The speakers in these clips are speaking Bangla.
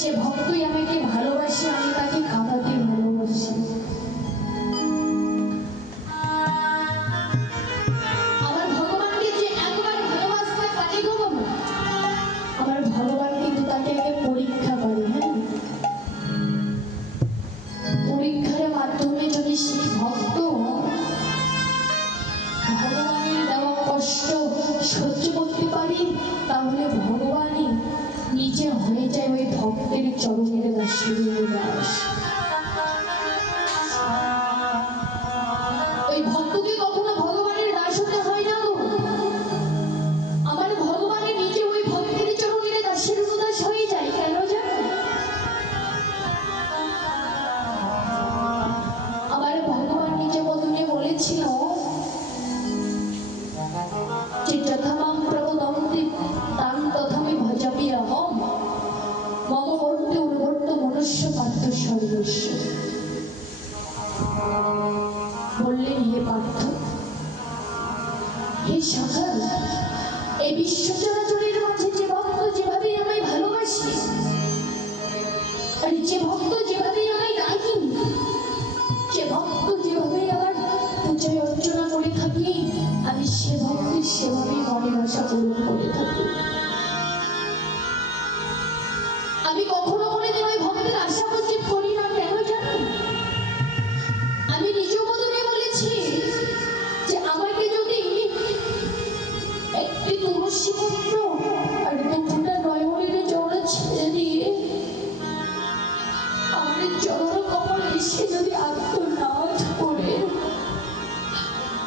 যে ভক্তই আমাকে ভালোবাসে আমি তাকে কাঁদাতে ভালোবাসি। আমার ভগবানকে যে একবার ভালোবাসতে পারি গো বাবা, আমার ভগবান কিন্তু তাকে আগে পরীক্ষা করে। হ্যাঁ, পরীক্ষার মাধ্যমে যদি সেই ভক্ত ভগবানের দেওয়া কষ্ট সহ্য করতে পারি, তাহলে ভগবানই নিজে হয়ে যায় ওই ভক্তের চরণের দাসীর দাস। ওই ভক্তকে কখনো ভগবানের দাস হতে হয় না। আমার ভগবানের নিজে ওই ভক্তের চরণের দাসের দাস হয়ে যায়। কেন জানো? আমার ভগবান নিজে বদনে বলেছিল যে যথামাং প্রবদন্তি তাং তথামি ভজামি অহম মম বর্তে উর্বর্ত মনুষ্য পার্থ সর্বস্ব। বললেন, হে পার্থ, হে সাগর, এই বিশ্ব চরাচরের মাঝে যে ভক্ত যেভাবে আমায় ভালোবাসে, আর যে ভক্ত যেভাবে আমায় ডাকি, যে ভক্ত যেভাবে আমার পূজা অর্চনা করে থাকি, আমি সে ভক্তের সেভাবেই মনের আশা পূরণ করে থাকি। আমি কখনো কোনোদিন ওই ভক্তের আশা প্রতীক করি না। কেন জানো? আমি নিজ বদনে বলেছি যে আমাকে যদি একটি তুলসী পত্র আর দুটা নয়নের জল ছেড়ে দিয়ে আমাদের চরণ কমলে এসে যদি আত্মনাদ করে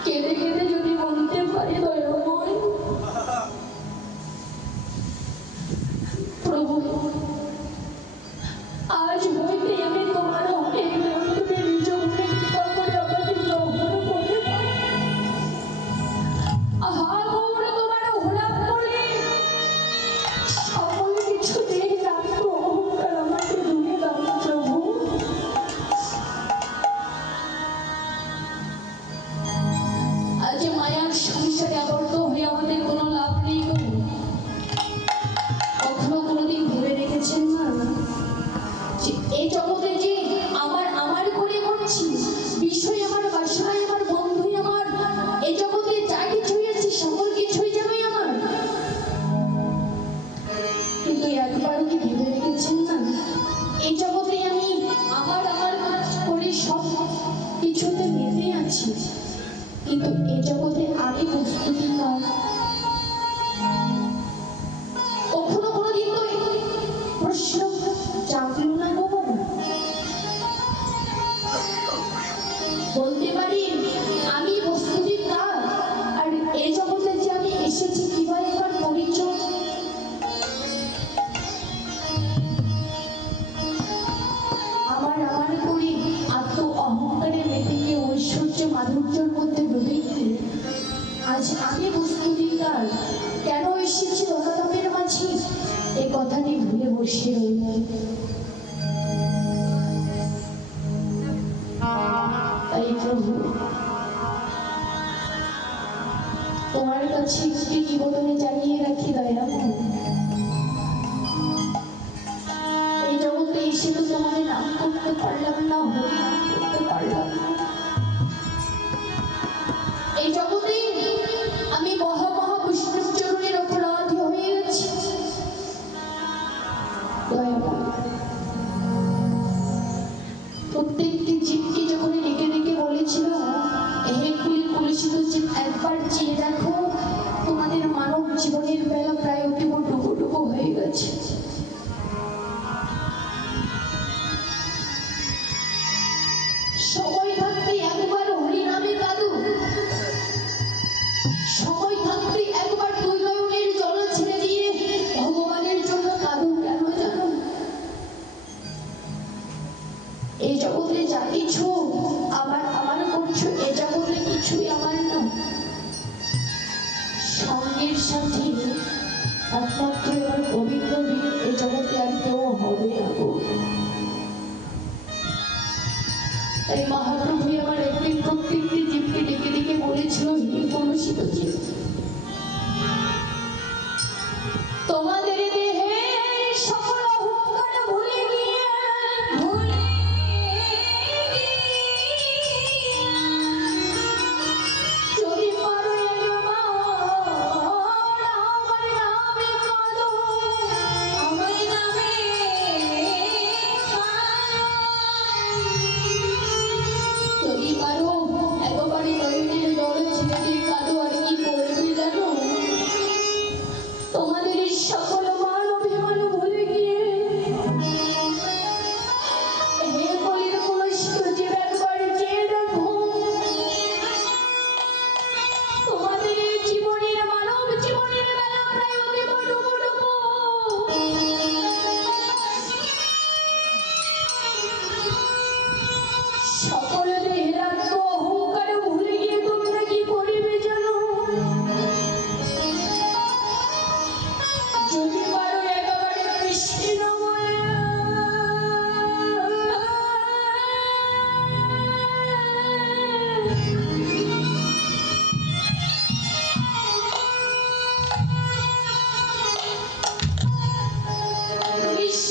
কেঁদে কেঁদে যদি বলতে পারি, দয়াময় প্রভু, আজ হইতে আমি তোমার অনেক তুমি নিজ মনে কৃপা করে আমাকে গ্রহণ করে দাও। আহা গৌর, তোমার হলাপ করে সকল কিছু দিয়ে রাখতো অহংকার আমাকে দূরে দাও প্রভু। আজ মায়ার সংসারে আবদ্ধ হয়ে আমাদের কোনো লাভ নেই। কখনো কোনোদিন ভেবে রেখেছেন না যে এই জগতে যে আমার আমার করে করছি, বিষয় আমার, বাসনাই আমার, বন্ধুই আমার, এই জগতে যা কিছুই আছে সকল কিছুই যাবে আমার। কিন্তু একবারও কি ভেবে রেখেছেন না এই জগতে আমি আমার আমার করে সব কিছুতে মেতে আছি, কিন্তু এই জগতে আমি প্রস্তুতি নয়। কখনো কোনোদিন তো প্রশ্ন জাগলো না গো বাবা? বলতে পারি আমি প্রস্তুতি না, আর এই জগতে যে আমি এসেছি কিভাবে আমার পরিচয়? আমার আমার করে আত্ম অহংকারে মেতে গিয়ে ঐশ্বর্য মাধুর্যের মধ্যে ডুবে গিয়ে আজ আমি প্রস্তুতিকার কেন এসেছি ধরাধামের মাঝে, এই কথাটি ভুলে বসে রইলাম। তাই প্রভু, তোমার কাছে একটি নিবেদনে জানিয়ে রাখি দয়াময়, এই জগতে এসে তো তোমার নাম করতে পারলাম না, হরি নাম করতে পারলাম না। এই জগতে আমি মহা মহা বিষ্ণুর চরণের অপরাধী হয়ে গেছি। প্রত্যেকটি জীবকে যখন ডেকে ডেকে বলেছিল, হে কুলি কলুষিত জীব, একবার চেয়ে দেখো তোমাদের মানব জীবনের বেলা প্রায় অতীব ডুবো ডুবো হয়ে গেছে। সময় থাকতে একবার হরিনামে কাঁদো, সময় থাকতে একবার দুই নয়নের জল ছেড়ে দিয়ে ভগবানের জন্য কাঁদো। কেন জানো? এই জগতে যা কিছু আমার আমার করছো, এ জগতে কিছুই আমার না। সঙ্গের সাথে একমাত্র এবার পবিত্র দিন এই জগতে আর কেউ হবে না। তাই মহাপ্রভু আমার একদিন প্রত্যেকটি জীবকে ডেকে ডেকে বলেছিল, হে কলুষিত জীব, তোমাদের দেহে সকল অহংকার ভুলে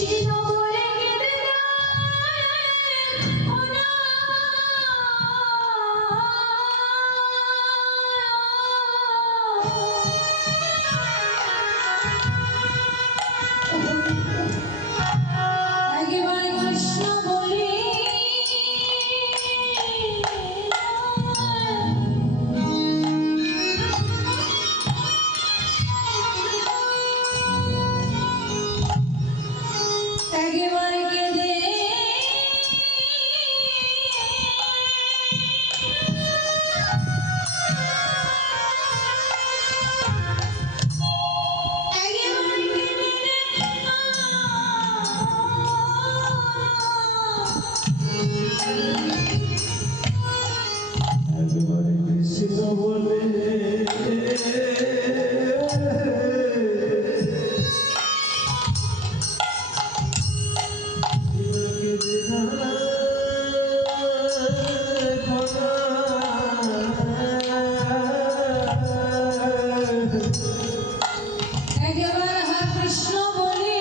কৃষ্ণ বলে কেঁদে ও না একবার কৃষ্ণ বলে একবার কেঁদে একবারে কৃষ্ণ বলে একবার হরে কৃষ্ণ বলে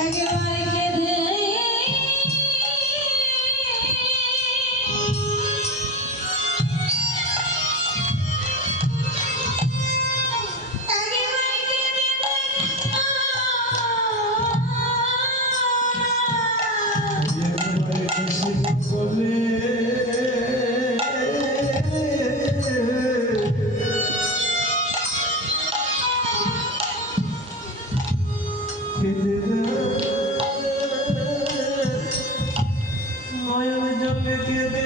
একবার কেঁদে একবারে কৃষ্ণ বলে কেঁদে নয়ন জলে কেঁদে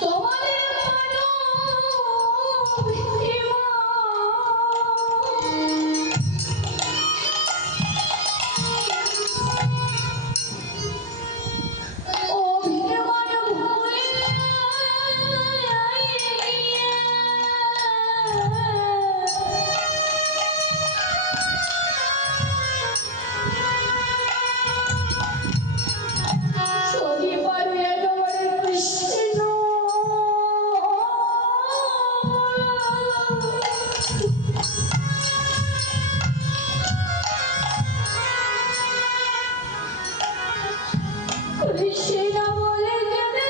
তোমাদের ও ভীমান ভুলে সরি পারু একবারে কৃষ্ণ কৃষ্ণ বলে কেঁদে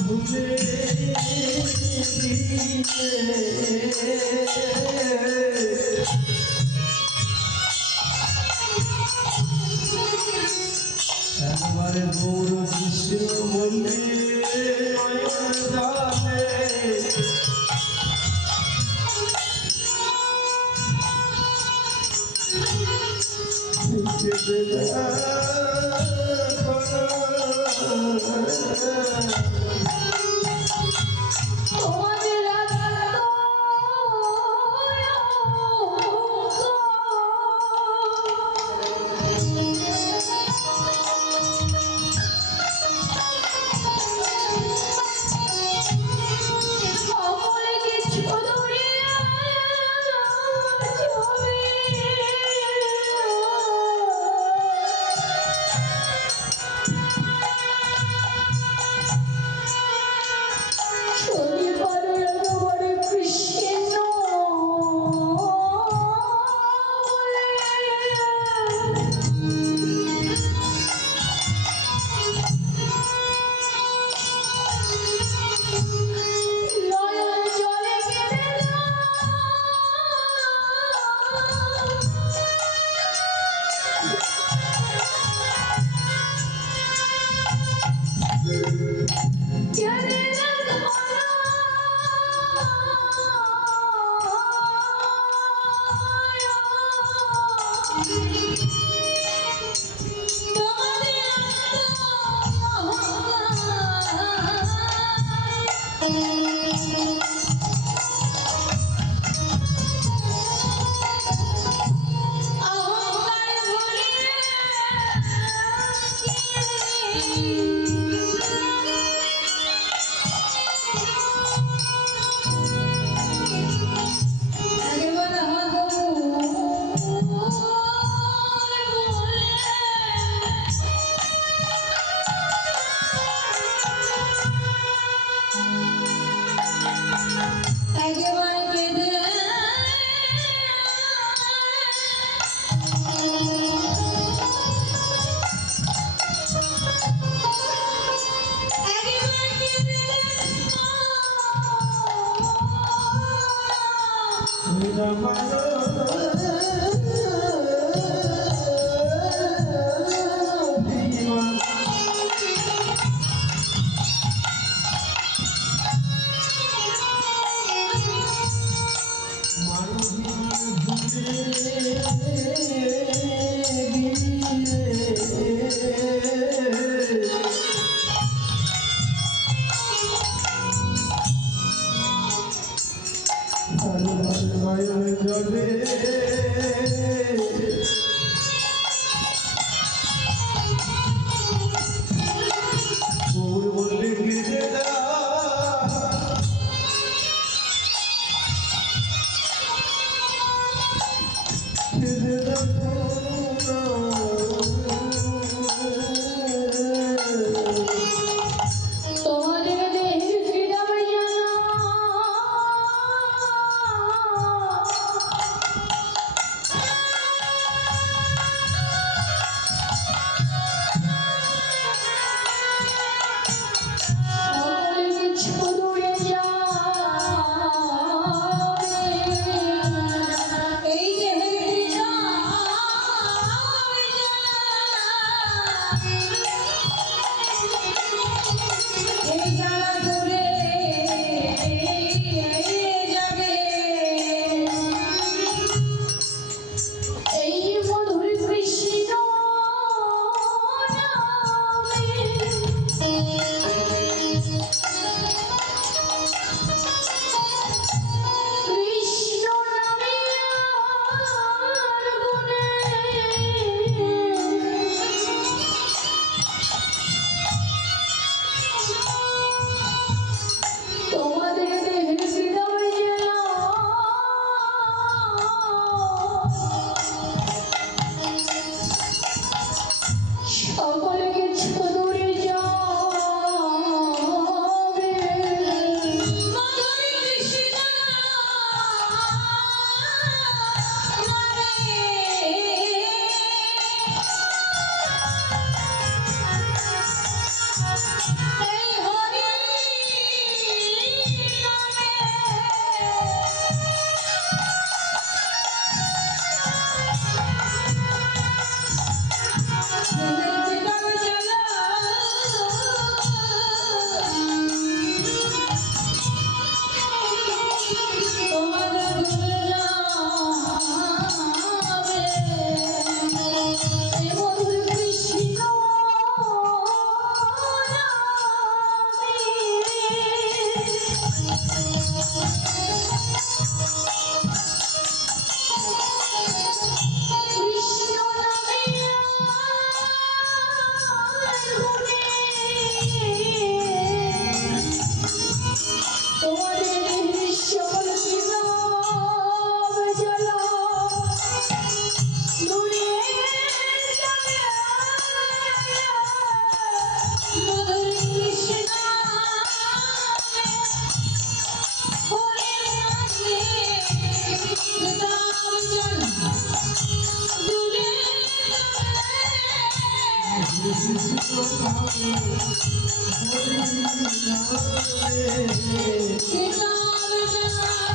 ভুলে একবারে গৌর কৃষ্ণ বলে তোমাদের Krishna